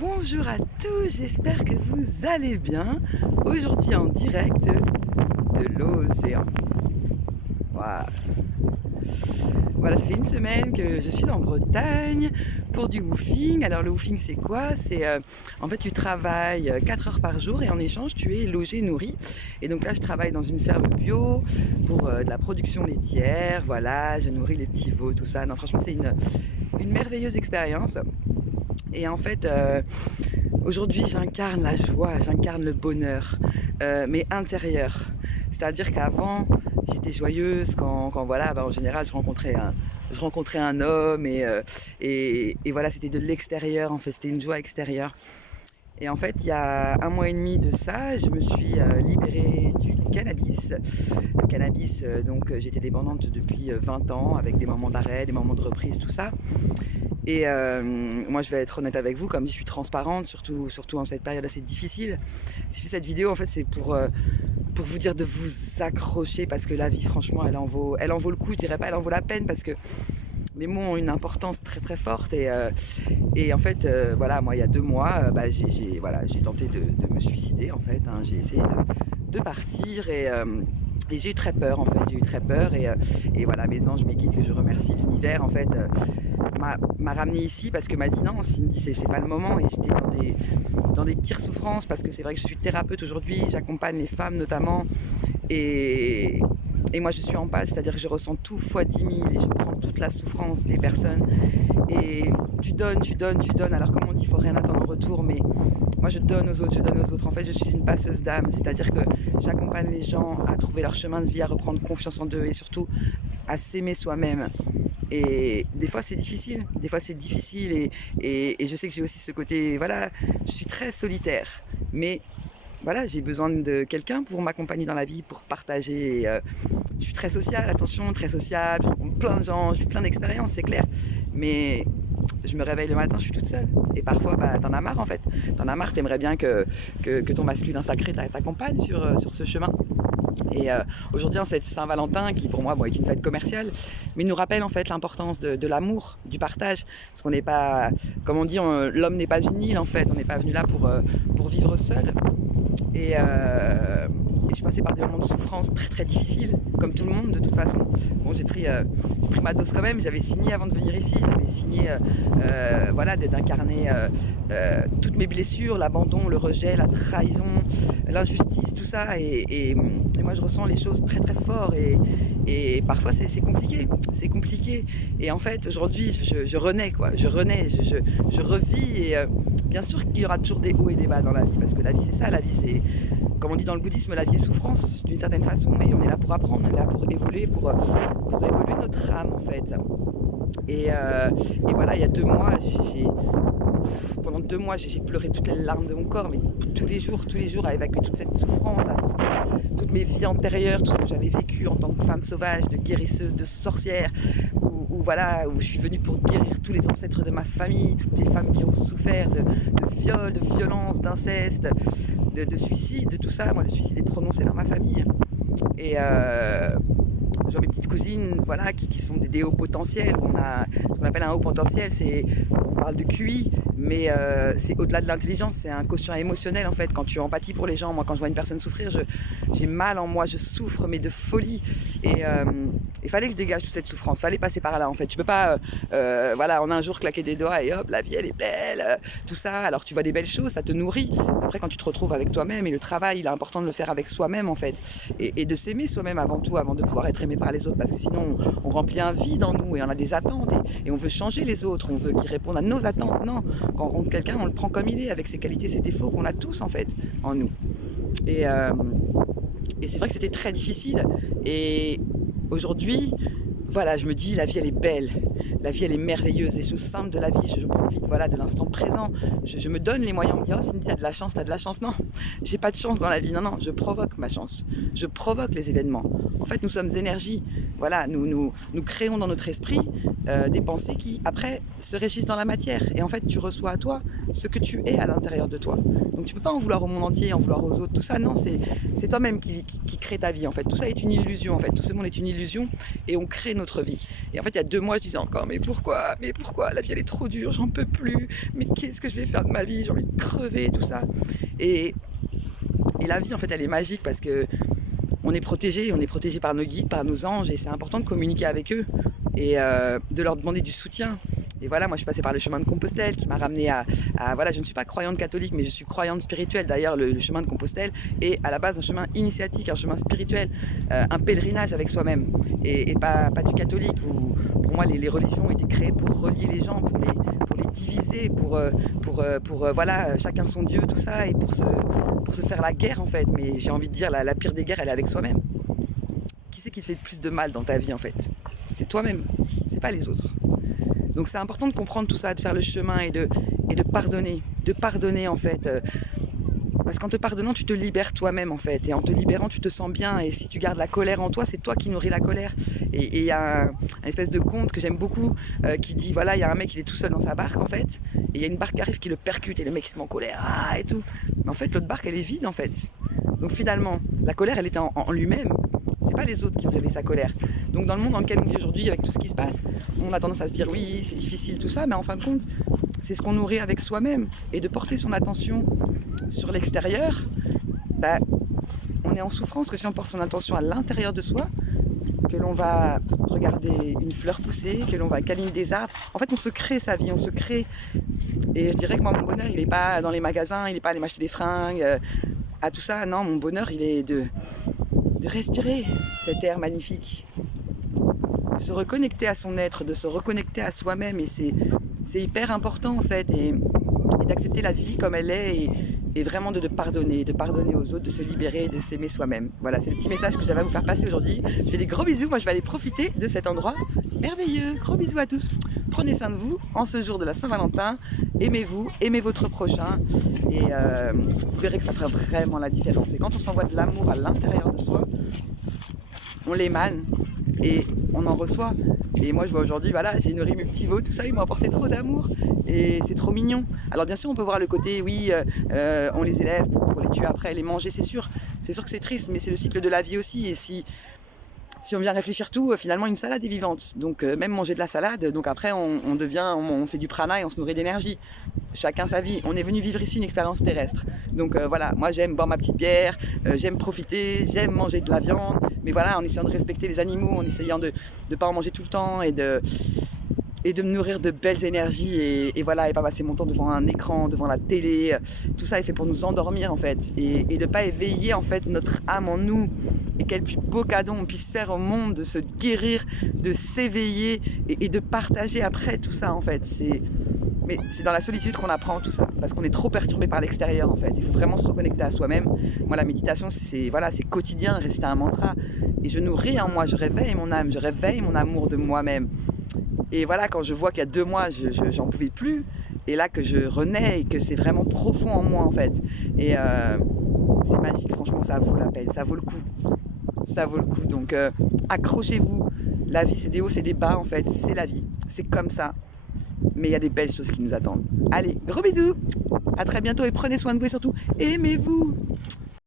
Bonjour à tous, j'espère que vous allez bien. Aujourd'hui en direct de l'océan. Voilà. Voilà, ça fait une semaine que je suis en Bretagne pour du woofing. Alors le woofing c'est quoi? C'est en fait tu travailles 4 heures par jour et en échange tu es logé, nourri. Et donc là je travaille dans une ferme bio pour de la production laitière. Voilà, je nourris les petits veaux, tout ça. Non, franchement c'est une merveilleuse expérience. Et en fait, aujourd'hui, j'incarne la joie, j'incarne le bonheur, mais intérieur. C'est-à-dire qu'avant, j'étais joyeuse quand voilà, en général, je rencontrais un homme et voilà, c'était de l'extérieur, en fait, c'était une joie extérieure. Et en fait, il y a 1 mois et demi de ça, je me suis libérée du cannabis. Le cannabis, donc j'étais dépendante depuis 20 ans, avec des moments d'arrêt, des moments de reprise, tout ça. Et moi je vais être honnête avec vous, comme dit je suis transparente, surtout en cette période assez difficile. Si je fais cette vidéo en fait c'est pour vous dire de vous accrocher parce que la vie franchement elle en vaut le coup, je dirais pas elle en vaut la peine parce que les mots ont une importance très très forte et en fait voilà moi il y a 2 mois j'ai tenté de me suicider en fait, hein. J'ai essayé de partir et j'ai eu très peur en fait, j'ai eu très peur et voilà mes anges, mes guides que je remercie, l'univers en fait m'a ramené ici parce que m'a dit non, il me dit c'est pas le moment et j'étais dans des pires souffrances parce que c'est vrai que je suis thérapeute aujourd'hui, j'accompagne les femmes notamment et moi je suis en passe, c'est-à-dire que je ressens tout fois 10 000 et je prends toute la souffrance des personnes et tu donnes alors comme on dit il faut rien attendre en retour mais moi je donne aux autres, en fait je suis une passeuse d'âme, c'est-à-dire que j'accompagne les gens à trouver leur chemin de vie, à reprendre confiance en eux et surtout à s'aimer soi-même. Et des fois c'est difficile, et je sais que j'ai aussi ce côté, voilà, je suis très solitaire, mais voilà, j'ai besoin de quelqu'un pour m'accompagner dans la vie, pour partager. Je suis très sociale, attention, très sociable, je rencontre plein de gens, j'ai plein d'expériences, c'est clair, mais je me réveille le matin, je suis toute seule. Et parfois, t'en as marre en fait. T'en as marre, t'aimerais bien que ton masculin sacré t'accompagne sur ce chemin. Et aujourd'hui, en cette Saint-Valentin, qui pour moi est une fête commerciale, mais nous rappelle en fait l'importance de l'amour, du partage. Parce qu'on n'est pas, comme on dit, l'homme n'est pas une île en fait, on n'est pas venu là pour vivre seul. Et je suis passée par des moments de souffrance très très difficiles, comme tout le monde de toute façon. Bon, j'ai pris ma dose quand même, j'avais signé avant de venir ici, j'avais signé voilà, d'incarner toutes mes blessures, l'abandon, le rejet, la trahison, l'injustice, tout ça. Et moi je ressens les choses très très fort et parfois c'est compliqué. Et en fait aujourd'hui je renais quoi, je revis et bien sûr qu'il y aura toujours des hauts et des bas dans la vie parce que la vie c'est ça, la vie c'est, comme on dit dans le bouddhisme, la vie est souffrance d'une certaine façon, mais on est là pour apprendre, on est là pour évoluer, pour évoluer notre âme en fait. Et voilà, il y a 2 mois, pendant 2 mois, j'ai pleuré toutes les larmes de mon corps, mais tous les jours, à évacuer toute cette souffrance, à sortir toutes mes vies antérieures, tout ce que j'avais vécu en tant que femme sauvage, de guérisseuse, de sorcière, où je suis venue pour guérir tous les ancêtres de ma famille, toutes les femmes qui ont souffert de viols, de violences, d'inceste, de suicide, de tout ça. Moi, le suicide est prononcé dans ma famille. Et j'ai mes petites cousines voilà, qui sont des hauts potentiels. On a ce qu'on appelle un haut potentiel, on parle de QI, mais c'est au-delà de l'intelligence, c'est un quotient émotionnel en fait. Quand tu as empathie pour les gens, moi quand je vois une personne souffrir, j'ai mal en moi, je souffre mais de folie. Et il fallait que je dégage toute cette souffrance, il fallait passer par là en fait. Tu peux pas voilà, en un jour claquer des doigts et hop, la vie elle est belle, tout ça. Alors tu vois des belles choses, ça te nourrit. Après quand tu te retrouves avec toi-même, et le travail il est important de le faire avec soi-même en fait, et de s'aimer soi-même avant tout, avant de pouvoir être aimé par les autres, parce que sinon on remplit un vide en nous et on a des attentes et on veut changer les autres, on veut qu'ils répondent à nos attentes. Non, quand on rencontre quelqu'un, on le prend comme il est, avec ses qualités, ses défauts qu'on a tous en fait en nous. Et c'est vrai que c'était très difficile. Et aujourd'hui, voilà, je me dis la vie elle est belle, la vie elle est merveilleuse, les choses simples de la vie, je profite voilà, de l'instant présent, je me donne les moyens, on me dit oh Cindy t'as de la chance, non, j'ai pas de chance dans la vie, non, je provoque ma chance, je provoque les événements. En fait nous sommes énergie, voilà, nous créons dans notre esprit des pensées qui après se régissent dans la matière et en fait tu reçois à toi ce que tu es à l'intérieur de toi. Donc tu peux pas en vouloir au monde entier, en vouloir aux autres, tout ça non, c'est toi-même qui crée ta vie en fait, tout ça est une illusion en fait, tout ce monde est une illusion et on crée notre vie. Et en fait il y a 2 mois je disais encore encore, mais pourquoi? Mais pourquoi? La vie elle est trop dure, j'en peux plus. Mais qu'est-ce que je vais faire de ma vie? J'ai envie de crever, tout ça. Et, et la vie en fait elle est magique parce que on est protégé par nos guides, par nos anges, et c'est important de communiquer avec eux et de leur demander du soutien. Et voilà, moi je suis passée par le chemin de Compostelle qui m'a ramené voilà, je ne suis pas croyante catholique, mais je suis croyante spirituelle. D'ailleurs, le chemin de Compostelle est à la base un chemin initiatique, un chemin spirituel, un pèlerinage avec soi-même, et pas du catholique où pour moi les religions étaient créées pour relier les gens, pour les diviser, pour voilà, chacun son Dieu, tout ça, et pour se faire la guerre en fait. Mais j'ai envie de dire, la pire des guerres, elle est avec soi-même. Qui c'est qui te fait le plus de mal dans ta vie en fait? C'est toi-même, c'est pas les autres. Donc c'est important de comprendre tout ça, de faire le chemin et de pardonner en fait. Parce qu'en te pardonnant, tu te libères toi-même en fait. Et en te libérant, tu te sens bien. Et si tu gardes la colère en toi, c'est toi qui nourris la colère. Et il y a un espèce de conte que j'aime beaucoup qui dit, voilà, il y a un mec, il est tout seul dans sa barque en fait. Et il y a une barque qui arrive qui le percute et le mec il se met en colère et tout. Mais en fait, l'autre barque, elle est vide en fait. Donc finalement, la colère, elle était en lui-même. C'est pas les autres qui ont réveillé sa colère. Donc dans le monde dans lequel on vit aujourd'hui, avec tout ce qui se passe, on a tendance à se dire oui, c'est difficile, tout ça, mais en fin de compte, c'est ce qu'on nourrit avec soi-même. Et de porter son attention sur l'extérieur, bah, on est en souffrance que si on porte son attention à l'intérieur de soi, que l'on va regarder une fleur pousser, que l'on va câliner des arbres. En fait, on se crée sa vie, on se crée. Et je dirais que moi, mon bonheur, il n'est pas dans les magasins, il n'est pas aller m'acheter des fringues, à tout ça. Non, mon bonheur, il est de respirer cet air magnifique, de se reconnecter à son être, de se reconnecter à soi-même, et c'est hyper important en fait, et d'accepter la vie comme elle est, et vraiment de pardonner aux autres, de se libérer, de s'aimer soi-même. Voilà, c'est le petit message que j'avais à vous faire passer aujourd'hui. Je fais des gros bisous, moi je vais aller profiter de cet endroit merveilleux. Gros bisous à tous. Prenez soin de vous en ce jour de la Saint-Valentin. Aimez-vous, aimez votre prochain, et vous verrez que ça fera vraiment la différence. Et quand on s'envoie de l'amour à l'intérieur de soi, on l'émane et on en reçoit. Et moi je vois aujourd'hui, voilà, j'ai nourri mes petits veaux, tout ça, ils m'ont apporté trop d'amour et c'est trop mignon. Alors bien sûr on peut voir le côté, oui, on les élève pour les tuer après, les manger, c'est sûr que c'est triste, mais c'est le cycle de la vie aussi. Et si on vient réfléchir tout, finalement une salade est vivante. Donc même manger de la salade, donc après on fait du prana et on se nourrit d'énergie. Chacun sa vie. On est venu vivre ici une expérience terrestre. Donc voilà, moi j'aime boire ma petite bière, j'aime profiter, j'aime manger de la viande, mais voilà, en essayant de respecter les animaux, en essayant de ne pas en manger tout le temps et de me nourrir de belles énergies, et voilà, et pas passer mon temps devant un écran, devant la télé. Tout ça est fait pour nous endormir en fait, et de pas éveiller en fait notre âme en nous. Et quel plus beau cadeau on puisse faire au monde, de se guérir, de s'éveiller et de partager après tout ça en fait. Mais c'est dans la solitude qu'on apprend tout ça, parce qu'on est trop perturbé par l'extérieur en fait. Il faut vraiment se reconnecter à soi-même. Moi la méditation c'est quotidien, réciter un mantra, et je nourris en moi, je réveille mon âme, je réveille mon amour de moi-même. Et voilà, quand je vois qu'il y a 2 mois, j'en pouvais plus, et là que je renais, et que c'est vraiment profond en moi en fait. Et c'est magique, franchement, ça vaut la peine, ça vaut le coup. Ça vaut le coup, donc accrochez-vous. La vie, c'est des hauts, c'est des bas en fait, c'est la vie, c'est comme ça. Mais il y a des belles choses qui nous attendent. Allez, gros bisous, à très bientôt, et prenez soin de vous, et surtout, aimez-vous.